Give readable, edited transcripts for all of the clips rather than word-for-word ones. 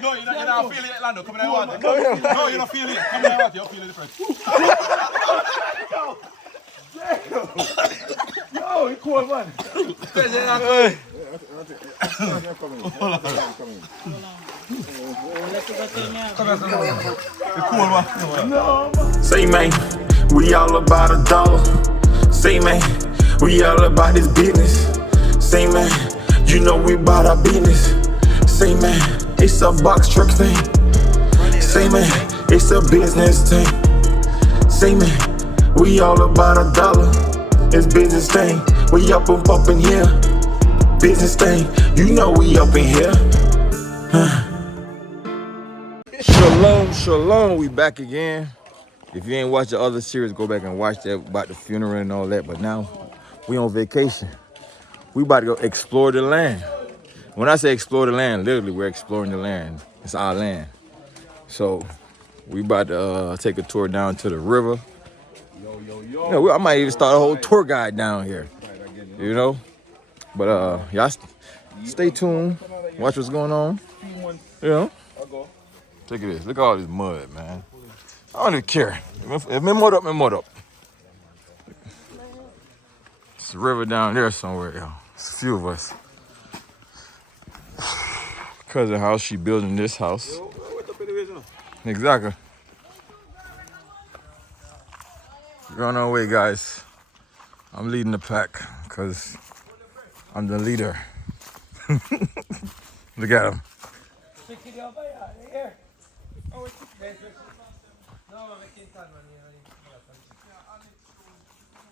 No, you're not feeling it, Lando. Come in the water. No, you're not feeling it. Come in the water. You're feeling different. No, it's cool, man. Say man, we all about $1. Say man, we all about this business. Say man, you know we about our business. Say man, it's a box truck thing. Say man, it's a business thing. Say man, we all about $1. It's business thing. We up in here. Business thing. You know we up in here. Shalom, we back again. If you ain't watched the other series, go back and watch that about the funeral and all that. But now we on vacation. We about to go explore the land. When I say explore the land, literally we're exploring the land. It's our land. So we about to take a tour down to the river. You know, I might even start a whole tour guide down here. You know? But y'all stay tuned. Watch what's going on. You know? Look at this. Look at all this mud, man. I don't even care. If me mud up. It's a river down there somewhere, y'all. It's a few of us. Cousin house, she building this house. Exactly. We're on our way, guys. I'm leading the pack because I'm the leader. Look at him.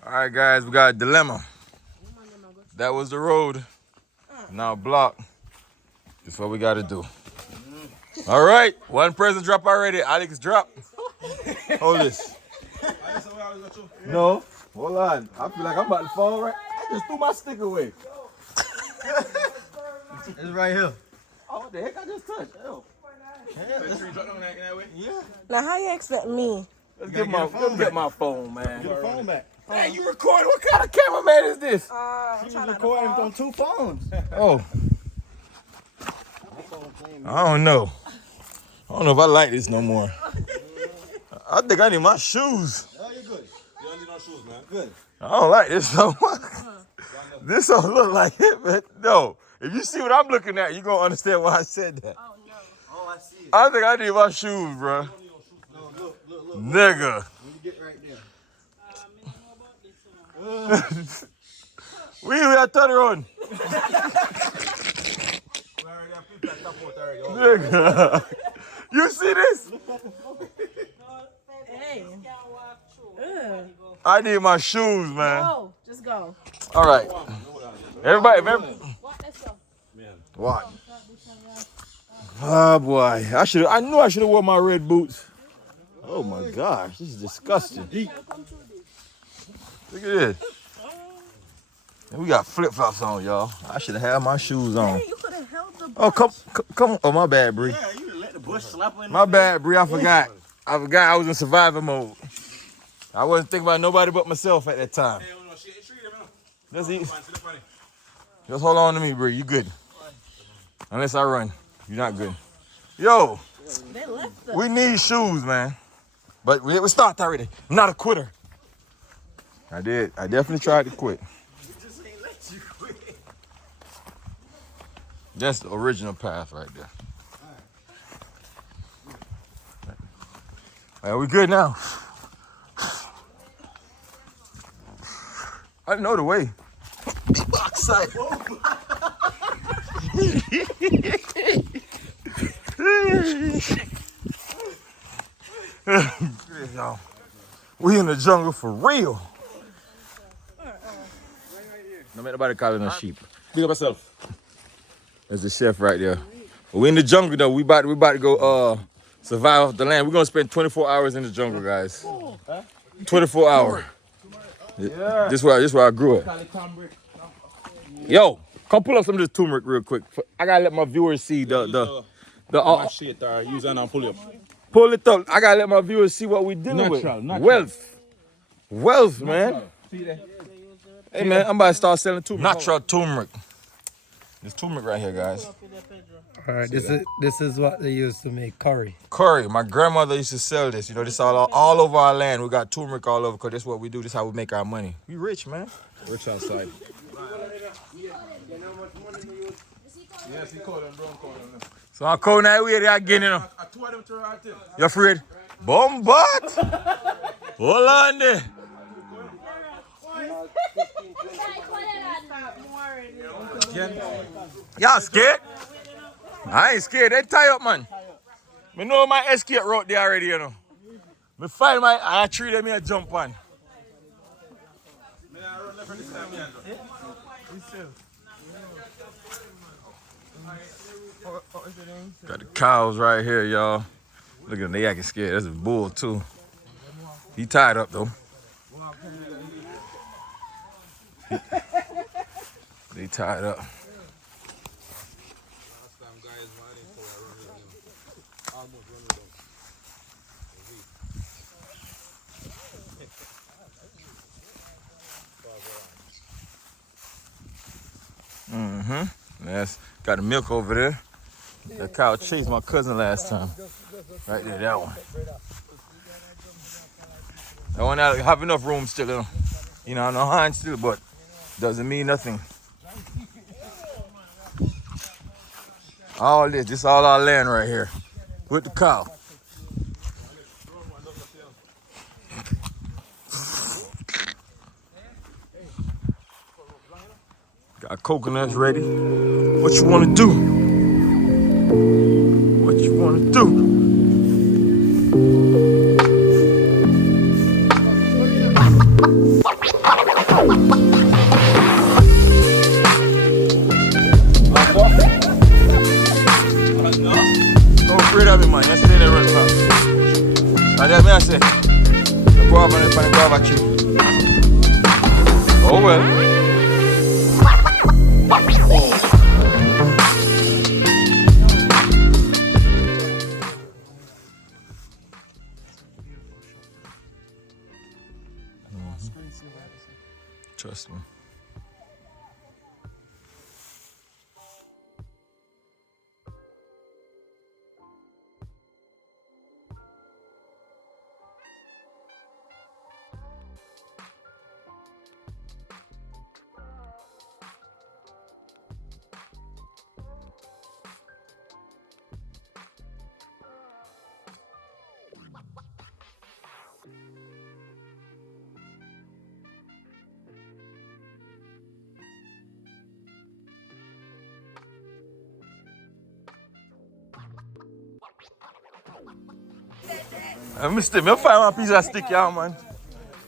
All right, guys, we got a dilemma. That was the road. Now blocked. That's what we got to do. All right, one person drop already. Alex drop. Hold this. No, hold on. I feel like I'm about to fall right. I just threw my stick away. It's right here. Oh, what the heck I just touched? Hell. Yeah. Now, how you expect me? Let's get my phone, man. Get the phone back. Hey, you recording? What kind of cameraman is this? She was recording on 2 phones. Oh. I don't know. I don't know if I like this no more. I think I need my shoes. Oh, you're good. You don't need no shoes, man. Good. I don't like this so much. This don't look like it, man. No. If you see what I'm looking at, you're going to understand why I said that. Oh, no. Oh, I see it. I think I need my shoes, bro. No, look. Nigga. When you get right there. We got turn on. Nigga. You see this? Hey. I need my shoes, man. Go. Just go. All right. Everybody. Let's go. What? Oh boy. I knew I should have worn my red boots. Oh my gosh, this is disgusting. Look at this. And we got flip-flops on, y'all. I should have had my shoes on. Hey, you could have held the bush. Oh, come on. Oh, my bad, Bree. Yeah, you let the bush slap in. My bad, Bree. I forgot I was in survivor mode. I wasn't thinking about nobody but myself at that time. Just hold on to me, Bree. You good. Unless I run. You're not good. Yo, They left us. we need shoes, man. But we start already. I'm not a quitter. I did. I definitely tried to quit. That's the original path right there. All right, we good now. I know the way. Outside. We in the jungle for real. No matter nobody calling us sheep. Pick up yourself. There's the chef right there. But we in the jungle though. We about to go survive off the land. We're gonna spend 24 hours in the jungle, guys. 24 hours. Yeah. This where I grew up. Yo, come pull up some of this turmeric real quick. I gotta let my viewers see the Shit, use that and pull it up. pull it up. I gotta let my viewers see what we dealing with. Wealth, man. Hey man, I'm about to start selling turmeric. Natural turmeric. This turmeric right here, guys. All right, this is what they used to make curry. Curry. My grandmother used to sell this. You know, this all over our land. We got turmeric all over because that's what we do. This is how we make our money. We rich, man. Rich outside. Yes, he called them brown corn. So I'm cold now. We are getting them. I two of them to right there. You afraid? Bombat! Hold on there. Y'all scared? I ain't scared. They tie up, man. Me know my escape route there already, you know. Me find my tree that me a jump on. Got the cows right here, y'all. Look at them, they acting scared. That's a bull too. He tied up though. They tied up. That's got the milk over there. That cow chased my cousin last time. Right there, that one. That one have enough room still. You know, no hind still, but doesn't mean nothing. All this all our land right here with the cow. Got coconuts ready. What you want to do? What you want to do? Don't afraid of me, man. Let's say that right now. And then I say, the guava and the guava tree. Oh well. Trust me. Mister, me find one piece of stick, y'all, man.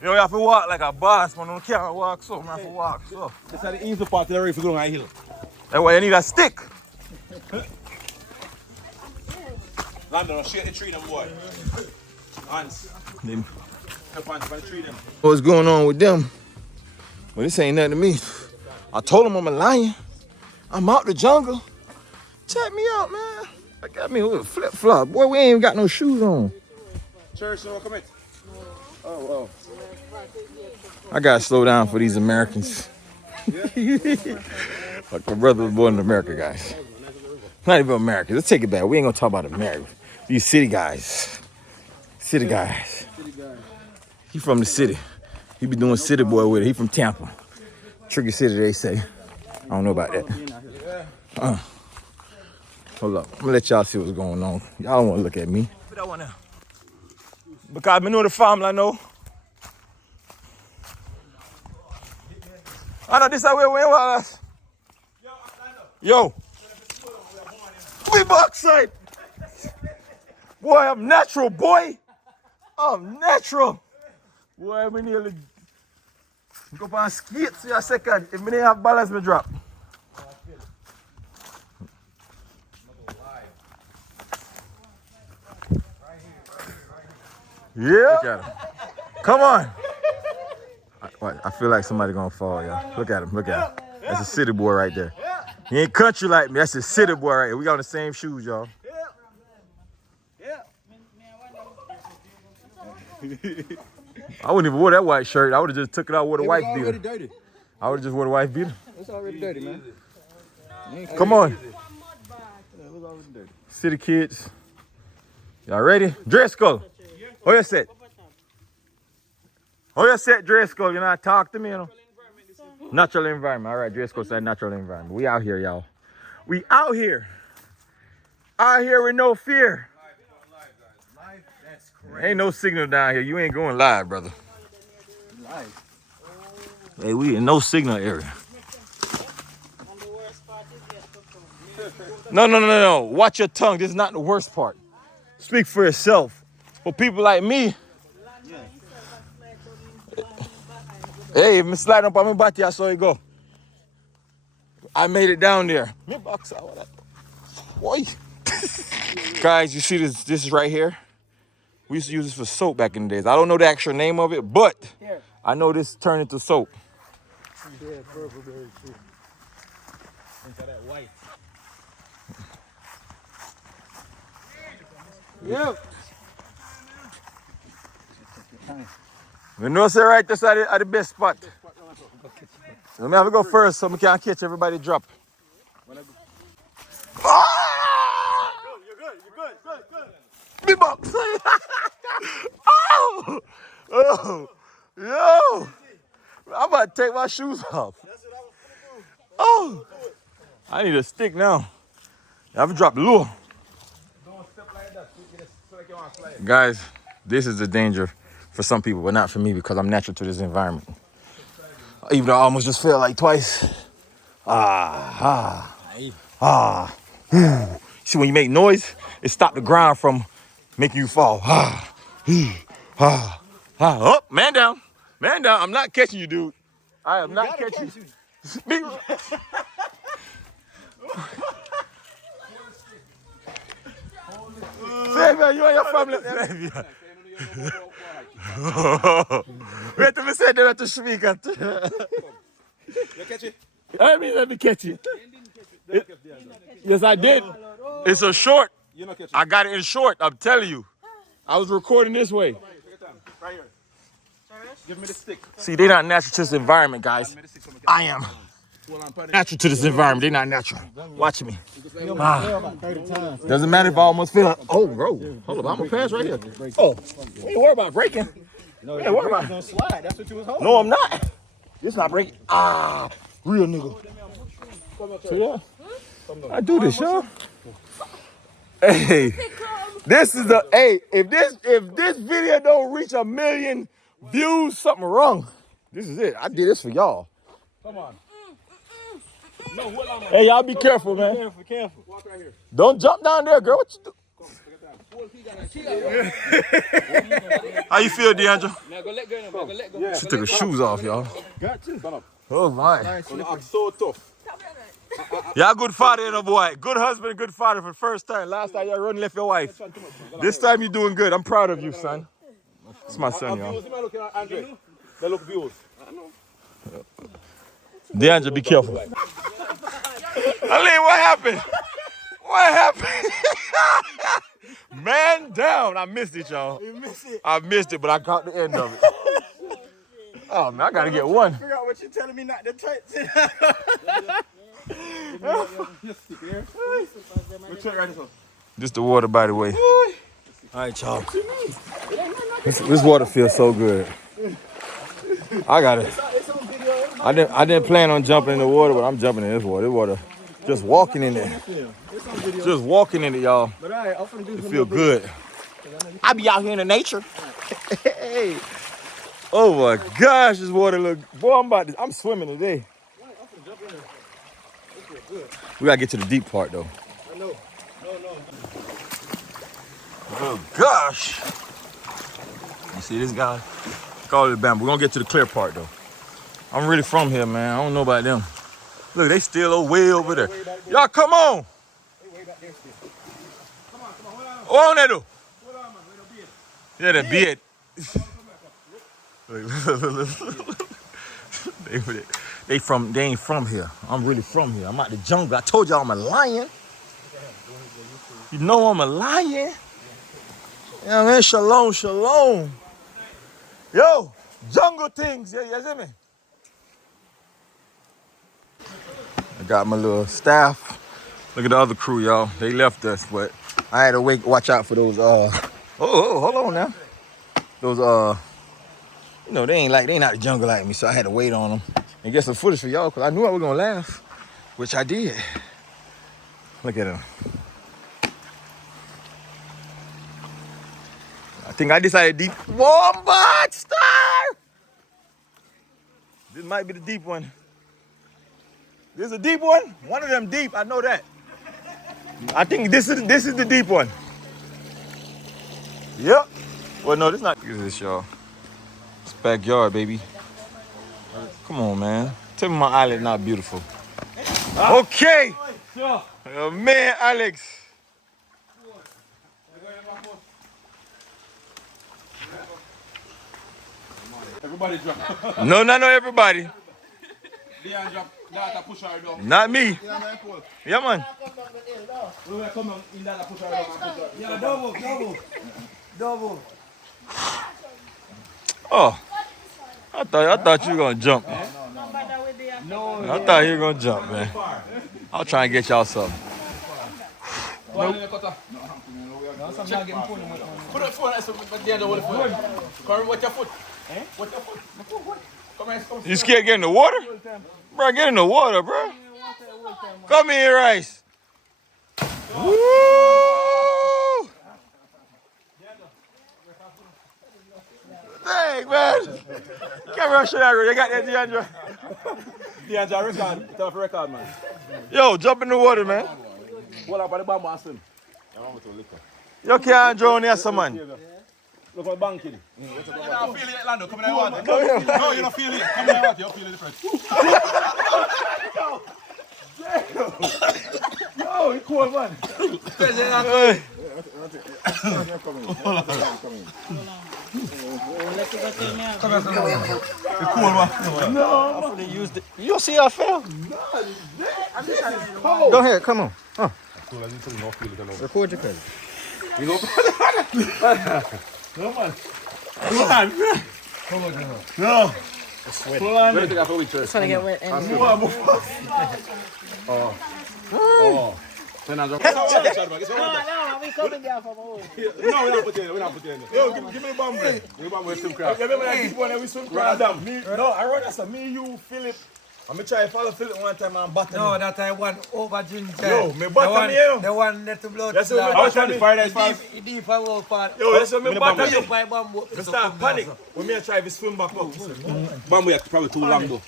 You know, you have to walk like a boss, man. You can't walk so, man. You have to walk so. This is the easy part of the race to go on a hill. That's why you need a stick. Landon, shake the tree, them boy. Hands. Them. Help hands for the tree, them. What's going on with them? Well, this ain't nothing to me. I told them I'm a lion. I'm out the jungle. Check me out, man. I got me with a flip-flop. Boy, we ain't even got no shoes on. Church, no commit. Oh. I gotta slow down for these Americans. Like my brother was born in America, guys. Not even America. Let's take it back. We ain't gonna talk about America. These city guys. City guys. He from the city. He be doing city boy with it. He from Tampa. Tricky city, they say. I don't know about that. Hold up. I'm gonna let y'all see what's going on. Y'all don't wanna look at me. That one now. Because I know the family, I know. I know this is where we was. Yo. We backside. Boy, I'm natural, boy. I'm natural. Boy, I'm nearly go up and skate for a second. If I didn't have balance, me drop. Yeah. Look at him. Come on. I feel like somebody gonna fall, y'all. Look at him. Look at him. That's a city boy right there. He ain't country like me. That's a city boy right here. We got the same shoes, y'all. I wouldn't even wear that white shirt. I would have just took it out with a wife beater. Dirty. I would have just wore the wife beater. It's already dirty, man. Come on. City kids. Y'all ready? Dress code. Oh, you set. Oh, you set dress code. You know, talk to me, you know. Natural environment. All right, dress code said natural environment. We out here, y'all. We out here. Out here with no fear. Ain't no signal down here. You ain't going live, brother. Hey, we in no signal area. No. Watch your tongue. This is not the worst part. Speak for yourself. For people like me. Hey, me slide up on my body, I saw you go. I made it down there. Me box out. Boy. Guys, you see this? This is right here. We used to use this for soap back in the days. I don't know the actual name of it, but I know this turned into soap. Yeah, purple berry too. Into that white. Yep. You know, say right, this are the best spot. Let me have to go first so we can't catch everybody drop. Ah! You're good. Me box. Oh! Oh! Yo! I'm about to take my shoes off. Oh! I need a stick now. I have to drop the lure. Guys, this is the danger for some people, but not for me because I'm natural to this environment. Even though I almost just fell like twice. See, when you make noise, it stops the ground from making you fall. Oh, man down. Man down. I'm not catching you, dude. I am not catching you. Savior, you and your family. Savior. Wait till me say them at the speaker. You catch it? Let me catch it. Yes, I did. It's a short. You not catch it. I got it in short. I'm telling you. I was recording this way. Right here. Give me the stick. See, they're not natural to this environment, guys. I am natural to this environment. They're not natural. Watch me. Doesn't matter if I almost feel. Oh, bro. Hold up. I'm going to pass right here. Oh, you ain't worry about breaking. You ain't worry about it. Slide. That's what you was holding. No, I'm not. This not breaking. Real nigga. So, yeah. I do this, y'all. Hey, this is the, hey, if this video don't reach 1 million views, something wrong. This is it. I did this for y'all. Come on. No, hold on, man. Hey, y'all be careful, man. Careful. Walk right here. Don't jump down there, girl. What you do? How you feel, Deandra? Yeah. She took her shoes off, y'all. Got to. Stand up. Oh, my. I'm so tough. Y'all good father, you know, boy. Good husband, good father for the first time. Last time y'all run left your wife. This time you doing good. I'm proud of you, son. It's my son, y'all. They look views. Deandra, be careful. Aline, what happened? What happened? Man down. I missed it, y'all. You missed it. I missed it, but I caught the end of it. Oh, man, I got to get one. Figure out what you're telling me not to touch. This the water, by the way. All right, y'all. This water feels so good. I got it. I didn't plan on jumping in the water, but I'm jumping in this water. This water, just walking in there. Just walking in it, y'all. It feel good. I be out here in the nature. Hey. Oh my gosh, this water look. Boy, I'm swimming today. We gotta get to the deep part though. I know. Oh gosh. You see this guy? Call it bamboo. We're gonna get to the clear part though. I'm really from here, man. I don't know about them. Look, they still way over there. Y'all come on. What on that do? Yeah, the beard. They ain't from here. I'm really from here. I'm out the jungle. I told y'all I'm a lion. You know I'm a lion. Yeah, man. Shalom, shalom. Yo, jungle things. Yeah, you see me? I got my little staff. Look at the other crew, y'all. They left us, but I had to watch out for those. Hold on now. Those you know, they ain't out the jungle like me, so I had to wait on them and get some footage for y'all, cause I knew I was gonna laugh, which I did. Look at them. I think I decided deep. Wombat star. This might be the deep one. This is a deep one. One of them deep. I know that. I think this is the deep one. Yep. Well, no, this not. Look at this, y'all. It's backyard, baby. Come on, man. Tell me my island not beautiful. Okay. Man, Alex. Everybody drop. No, not everybody. Leon drop. That push her down. Not me. Yeah, man. Come on, in that push her down. Yeah, double. Oh, I thought you were gonna jump. No. I thought you were gonna jump, man. I'll try and get y'all something. Put the phone at the end of the phone. Come watch your foot. Watch your foot. Come on. You scared getting in the water? Bro, get in the water, bro. Come here, Rice. Woo! Dang, man. Camera shit out. They got that DeAndre. DeAndre, record. Tell for record, man. Yo, jump in the water, man. Hold up on the bamboo and swim. You can't drown here, some man. Look at the banking. You don't feel it, Lando. Come in the water. Come here. No, you don't feel it. Come in the water. You don't feel it different. Yo, you cool, man. Hey. No, You don't see how I fell? Go ahead, come on. Record your credit. no, man. Come on. No. Pull on. It's gonna get wet. And No, we coming down from home. we're not putting it. Yo, give me the bamboo. Give me the bamboo swim craft. You remember like this one that we swim craft? No, I wrote that. Me, you, Philip. I'm going to try to follow Philip one time and bottom. No, that I want over ginger. Yo, me bottom here. The one that to blow. That's what I was trying to fire that fast. Deep I walk part. Yo, that's what me bottom here. By bamboo. I start panic. When me try to swim back up. Bamboo is probably too long though.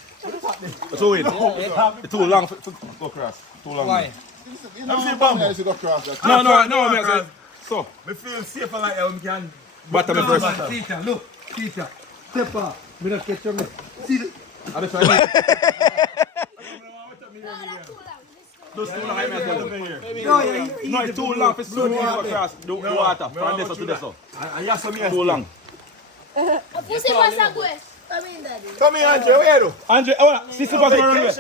Too in. It's too long to go across. Too long. Why? Let me see bamboo. No. So, Me feel safer like that when we can. bottom No, first. man, teacher, look, teacher. Step up. Me not catch you. See the... I'm just trying Just too long, I may tell them here. No, it's too long for swim across the water. From this to this. And yes, I'm here. Too long. Você passa a coisa. Também, Daddy. Come here, Andre. Where you? Andre, see Super around here.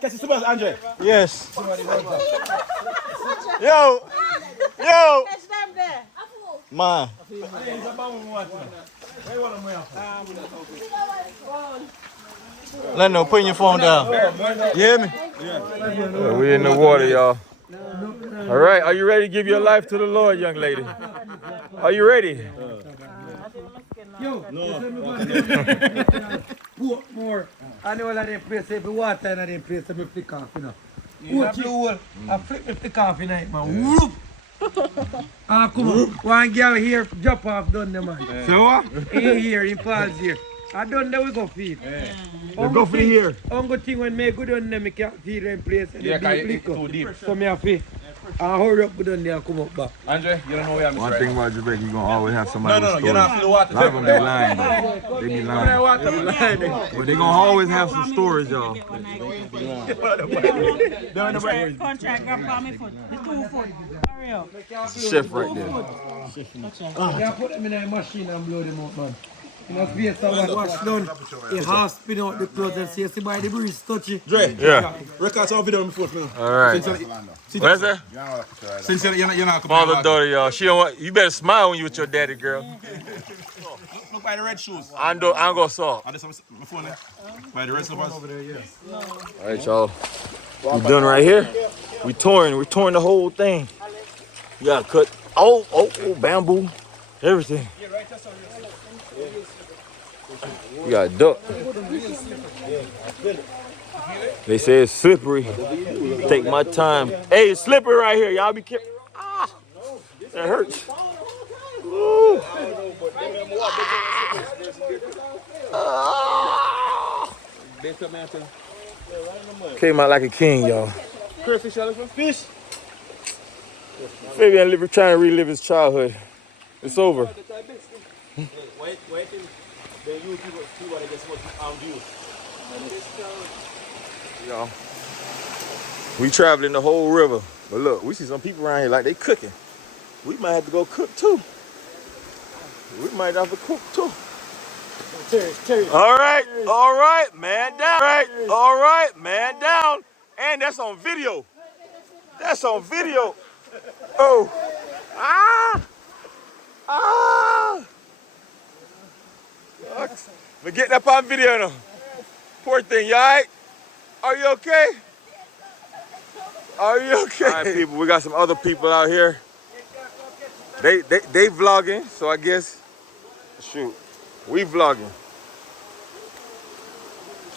Can see Super, Andre? Yes. Yo. Catch them there. Man. Lando, putting your phone down. You hear me? Yeah. We in the water, y'all. All right, are you ready to give your life to the Lord, young lady? Are you ready? Yo, put more. I know that they place every water and they place me flick off, you know. What you will? I flip me flick off tonight, man. Whoop! Ah, come on. One girl here, drop off, done the man. So what? Here, in Falls here. I done that we go feed. You go for here. Only thing when me good on them, I can't feed them place and Yeah, they it's too deep. So me have to hurry up, good on there and come up back. Andre, you don't know where I'm One thing about Jamaica, you're going to always have somebody with you're not stories. in the water. A lot of them be lying, though. They be lying. But they're going to always have some stories, y'all. Contract got for me foot. The 2 foot. Hurry up. It's a chef right there. Yeah, put them in a machine and blow them out, man. You know, space that wash done, you half spin out the clothes and see by the breeze touchy. Dre, Yeah. record some video before me. All right. Where's that? Since you're not Father, daughter, y'all. She don't want. You better smile when you with your daddy, girl. Look by the red shoes. I'm gonna saw. Are there some before that? By the red slippers? All right, y'all. We done right here. We're touring the whole thing. You gotta cut. Oh, bamboo, everything. You got duck. They say it's slippery. Take my time. Hey, it's slippery right here. Y'all be careful. Ah, that hurts. Woo. Ah. Came out like a king, y'all. Fish. Fabian trying to relive his childhood. It's over. Y'all, we traveling the whole river, but look, we see some people around here like they cooking. We might have to go cook too. We might have to cook too. All right, man down. All right, man down. And that's on video. That's on video. Oh, But get that on video now. Poor thing, you all right? Are you okay? Are you okay? All right, people, we got some other people out here. They vlogging, so I guess, shoot, we vlogging.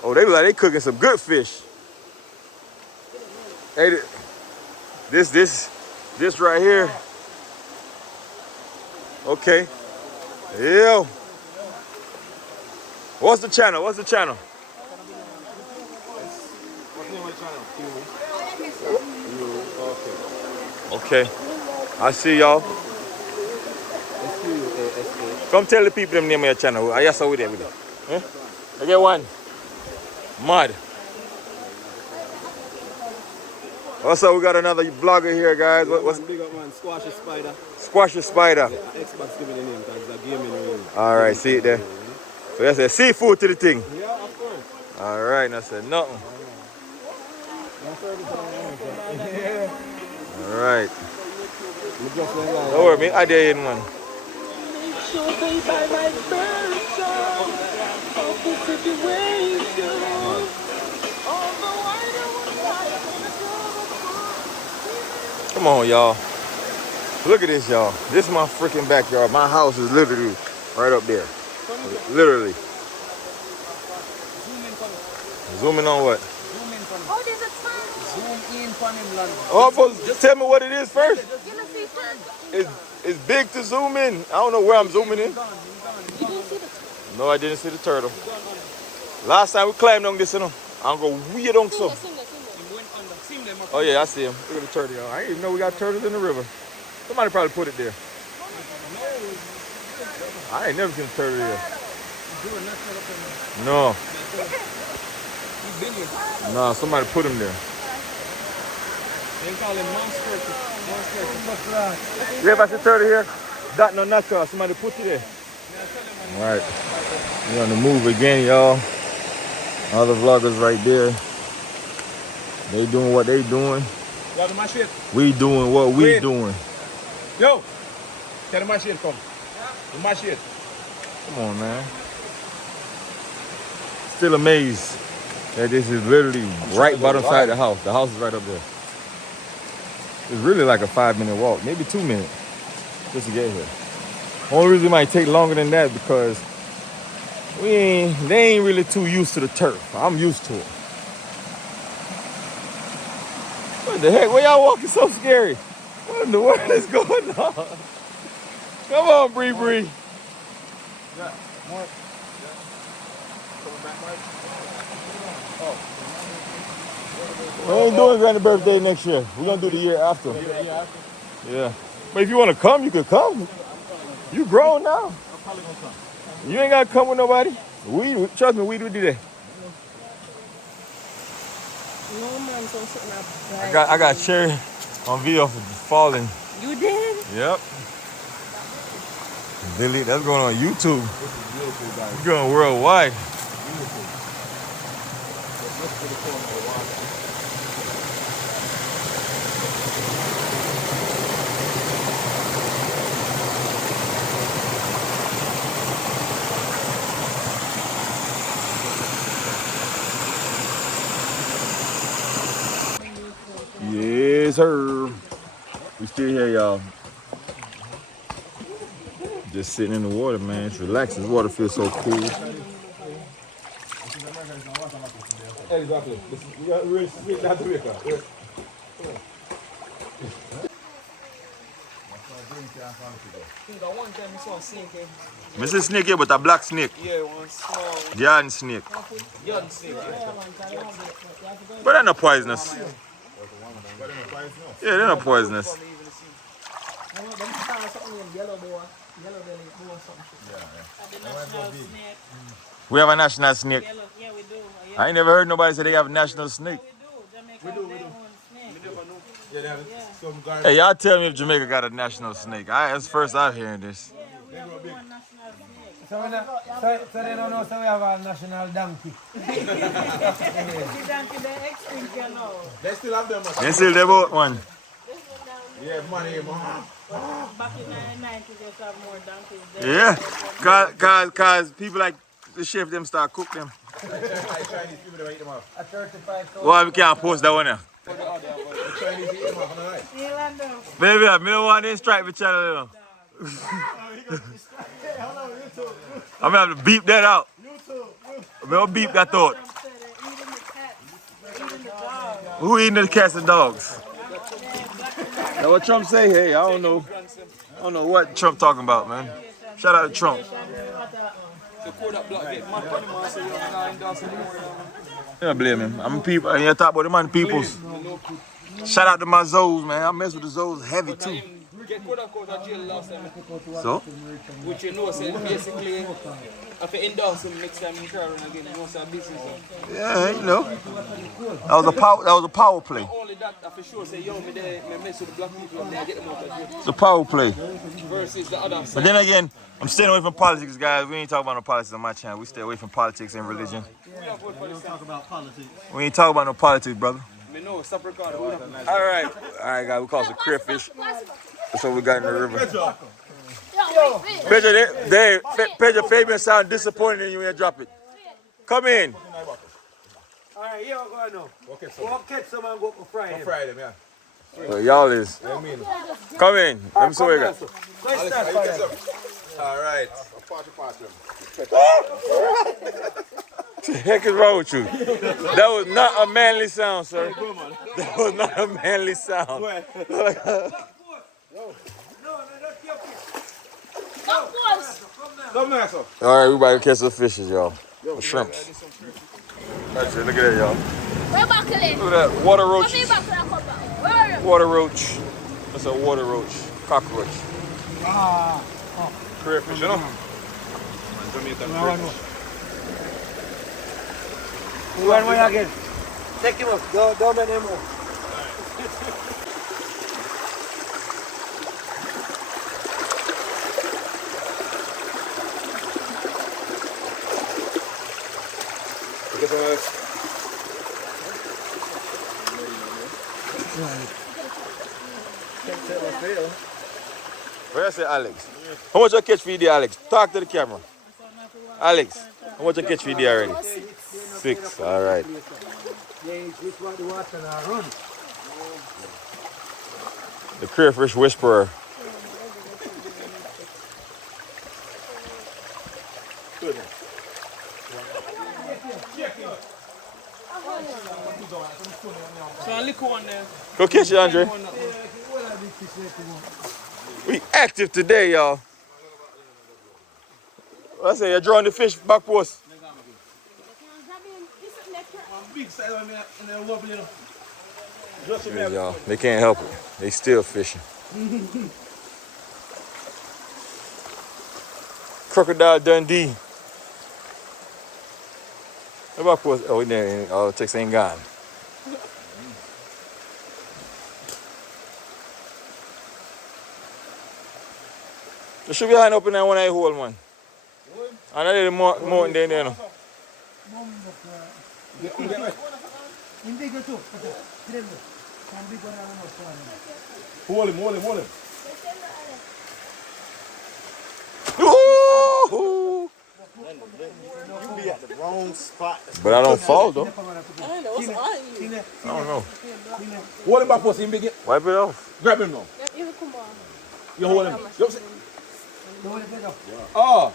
Oh, they like they cooking some good fish. Hey, this right here. Okay. Yeah. What's the channel? What's the channel? Okay. I see y'all. Come tell the people them name of your channel. I saw with them. Eh? I get one. Mud. Also, we got another vlogger here, guys. What's big up, man? Squash the Spider. Squash the Spider. Yeah, Xbox giving the name because it's a gaming room. All right, see it there. So that's a seafood to the thing. Yeah, of course. All right, and I said nothing. All right. Don't worry, me. I did in one. Come on, y'all. Look at this, y'all. This is my freaking backyard. My house is literally right up there. Literally. Zoom in on what? Oh, there's a fan. Zoom in on him, London. Oh, but just tell me what it is first. It's big to zoom in. I don't know where I'm zooming in. You didn't see the No, I didn't see the turtle. Last time we climbed on this, you know. I'm going to weird on some. Oh yeah, I see him. Look at the turtle, y'all. I didn't even know we got turtles in the river. Somebody probably put it there. I ain't never seen a turtle here. No. No, somebody put him there. They call him monster. You ever see a turtle here? That no natural. Somebody put it there. All right. We're on the move again, y'all. Other vloggers right there. They doing what they doing. We doing what we doing. Yo, tell the machine come. The machine. Come on, man. Still amazed that this is literally right bottom side of the house. The house is right up there. It's really like a 5-minute walk, maybe 2 minutes just to get here. Only reason it might take longer than that because they ain't really too used to the turf. I'm used to it. What the heck? Why y'all walking so scary? What in the world is going on? Come on, Bree Bree. Yeah, more. We ain't doing granny birthday next year. We're gonna do the year after. Yeah. But if you wanna come, you could come. You grown now. I'm probably gonna come. You ain't gotta come with nobody. Trust me, we do that. No man, so sitting up. I got Cherry on video for falling. You did? Yep. Delete. That's going on YouTube. It's going worldwide. Yeah. still here, y'all. Just sitting in the water, man. It's relaxing. This water feels so cool. Exactly. We're straight down to Jamaica. Mr. Snake here, but a black snake. Yeah, one small Giant snake. young snake. But they're not poisonous. Yeah, they're not poisonous. We have a national snake. Yeah, we do. I ain't never heard nobody say they have a national snake. We do. Yeah, they have some guys. Hey, y'all tell me if Jamaica got a national snake. That's the first I'm hearing this. We have one national snake. So they don't know, so we have a national donkey. The donkey, they're extinct, you know. They still have them. They still there about one. Yeah, money, man. Back in the 90s, they used to have more donkeys. Yeah, cause people like the chef them start cook them. Chinese people, they eat them off. A 35,000. Why we can't post that one now? The Chinese eat them off on the night. Baby, I don't want to strike my channel. I'm gonna have to beep that out. I'm gonna beep that thought. Who eating the cats and dogs? That's what Trump say. Hey, I don't know what Trump talking about, man. Shout out to Trump. I don't blame him. I'm people. And you talk about the man peoples. Shout out to my Zoes, man. I mess with the Zoes heavy too. Get caught out of jail last time. So? Which you know, so basically, if you endorse him next time you try run again, you know, it's a business. Yeah, you know. That was a power play. Not only that, I for sure say, yo, me mess with the black people and I get them out of jail. It's a power play. Versus the other side. But then again, I'm staying away from politics, guys. We ain't talking about no politics on my channel. We stay away from politics and religion. We don't talk about politics. We ain't talking about no politics, brother. Me know, stop recording. All right, guys. We caught some crayfish. That's what we got in the river. Pedro, Fabian sound disappointed in you when you drop it. Come in. All right, here we go now. We'll catch some and go for Friday. Fry them, yeah. So y'all is. Come in. Let me see what you got. All right. What the heck is wrong with you? That was not a manly sound, sir. That was not a manly sound. All right, we about to catch some fishes, y'all. Some shrimps. That's it. Look at that, y'all. Look at that. Water roach. Water roach. That's a water roach. Cockroach. Crayfish, you know? One more again. Take him up. Don't make him move. Where I say Alex? How much you catch for you, Alex? Talk to the camera. Alex, how much you catch for you already? 6. All right. The crayfish whisperer. So I lick one there. Go catch it, Andre. We active today, y'all. I say you're drawing the fish back post. Yeah, y'all, they can't help it. They still fishing. Crocodile Dundee. What about post? Oh, there. Oh, the text ain't gone. There should be a hand up in that one I hold, man. And I did the mountain there, no. Hold him. Ooh! You be at the wrong spot. But I don't fall, though. I don't know. I don't know. Hold him back, pussy. Him big. Wipe it off. Grab him now. You You hold him. Oh.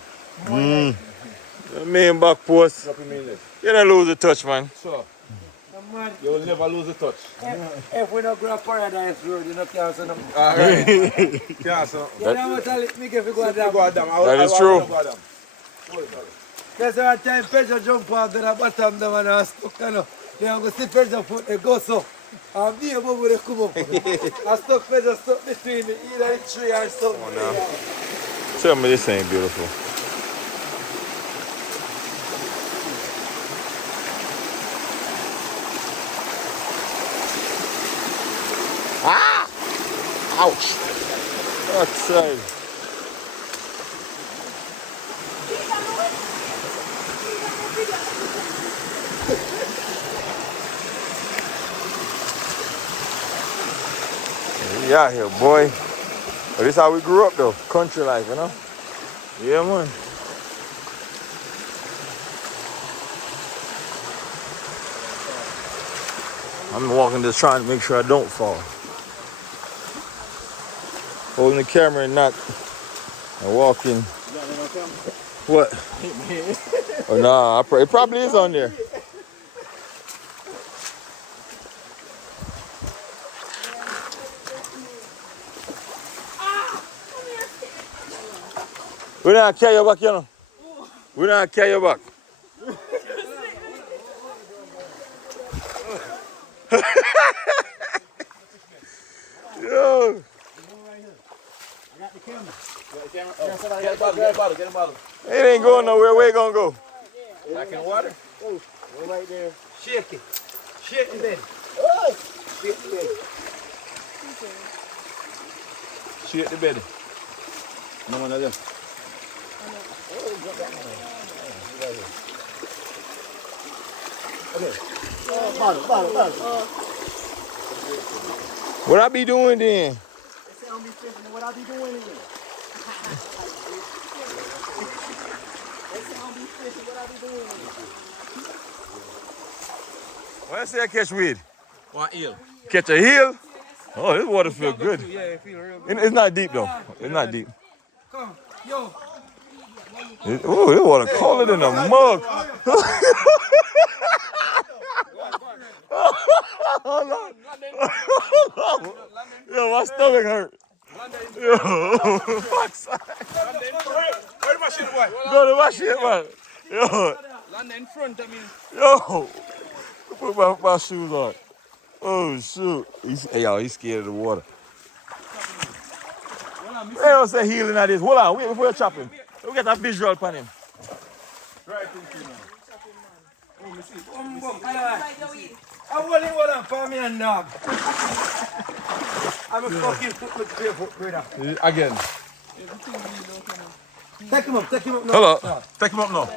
Main back post. Drop him in there. You don't lose the touch, man. So. You will never lose the touch. If we don't go to Paradise Road, you don't care something. Alright. Can't so. You know what I make if you go down. That is true. That's why time pressure jump off to the bottom them and I stuck, you know. They have to see pressure foot, they go so. And be above where they come up. I stuck pressure stuck between the either the tree or something. Tell me this ain't beautiful. Ah! Ouch! Outside. We out here, boy. But this how we grew up, though. Country life, you know? Yeah, man. I'm walking just trying to make sure I don't fall. Holding the camera and not walking. What? Oh, nah, it probably is on there. We don't carry your back, you know. We don't carry your back. Yo. Get a bottle. It ain't going nowhere. Where it gonna go? Back in the water? Go right there. Shake it. Shake it then. Shake the bed. Shake the bed. No one else. What I be doing then? What I be doing in here? What I say I catch weed? One eel. Catch a heel? Oh, this water feel good. Yeah, it feel real good. It's not deep though. It's not deep. Come, yo. Oh, this water colder than a mug. Hold on. Yo, my stomach hurt. Yo, fuck's sake. Where the machine, boy? Go to my shit, man. Yo, Land in front, I mean. yo. Put my shoes on. Oh, shoot. He's scared of the water. They don't say healing at this. Hold on, wait before you chop him. We get a visual upon him. I want it one for me and dog. I'm a fucking foot with barefoot, brother. Again. Take him up now. Hello. Take him up now.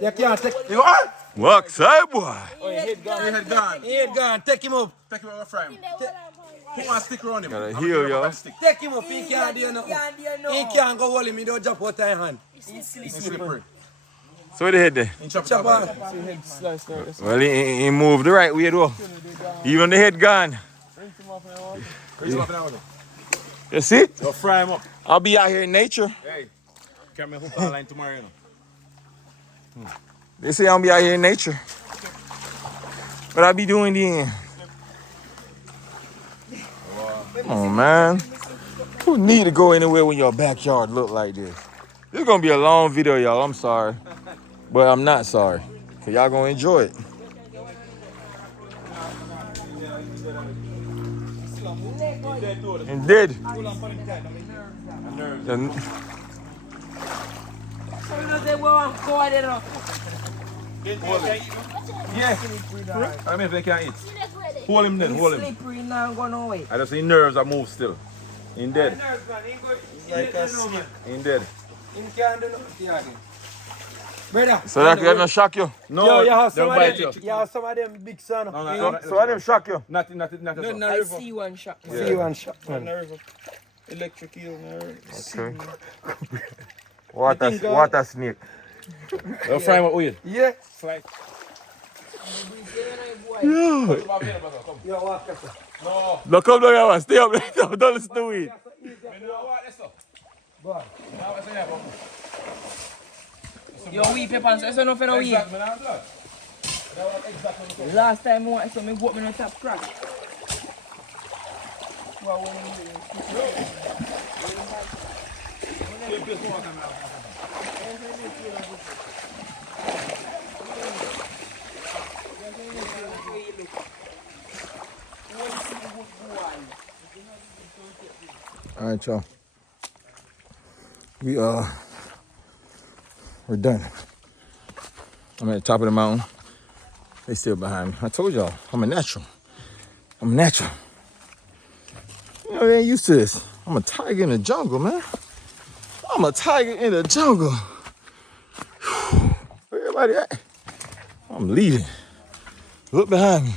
You can't take You go on? Walk side, boy. He head gone. He ain't gone. Take him up. Take him up frame. Put one stick around him. Gotta heal, yo. Take him up. He can't do nothing. He can't go hold him. He don't jump out of your hand. He's slippery. So where the head there? Chop on. Well, he moved the right way though. Even the head gone. You see? Go fry him up. I'll be out here in nature. Hey, come and hook our line tomorrow, you know. They say I'll be out here in nature. But I be doing the end. Come on, man. Who need to go anywhere when your backyard look like this? This is gonna be a long video, y'all. I'm sorry. But I'm not sorry. Cause y'all gonna enjoy it. And dead. And Yeah. I mean, if they can't eat. Hold him then, hold him. Slippery now go no way. I just see nerves are move still. He dead. He dead. He can't do nothing again. Brother. so that gonna shock you. No, Yo, you have they'll some bite of you. them. You have some of them big son. So I them shock you. Nothing. I see one shot. See one shot. Electric eel, Okay. Water snake. They'll fry him up with you. Yeah. Slide. Yo, walk up. No. Look, come down here, man. Stay up there. Don't listen to it. You know what? That's all. Boy. Yo, we pepper, so no for no weed. Last time I want something, bought me no top crack. All right, y'all. We're done. I'm at the top of the mountain. They still behind me. I told y'all, I'm a natural. I'm natural. You know, they ain't used to this. I'm a tiger in the jungle, man. I'm a tiger in the jungle. Where everybody at? I'm leading. Look behind me.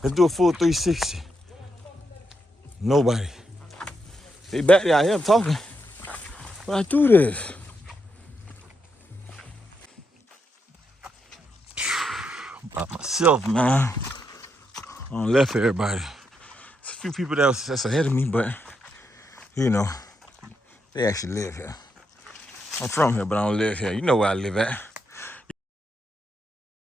Let's do a full 360. Nobody. They back there, I hear them talking. But I do this. By myself, man. I left everybody. There's a few people that's ahead of me, but you know, they actually live here. I'm from here, but I don't live here. You know where I live at.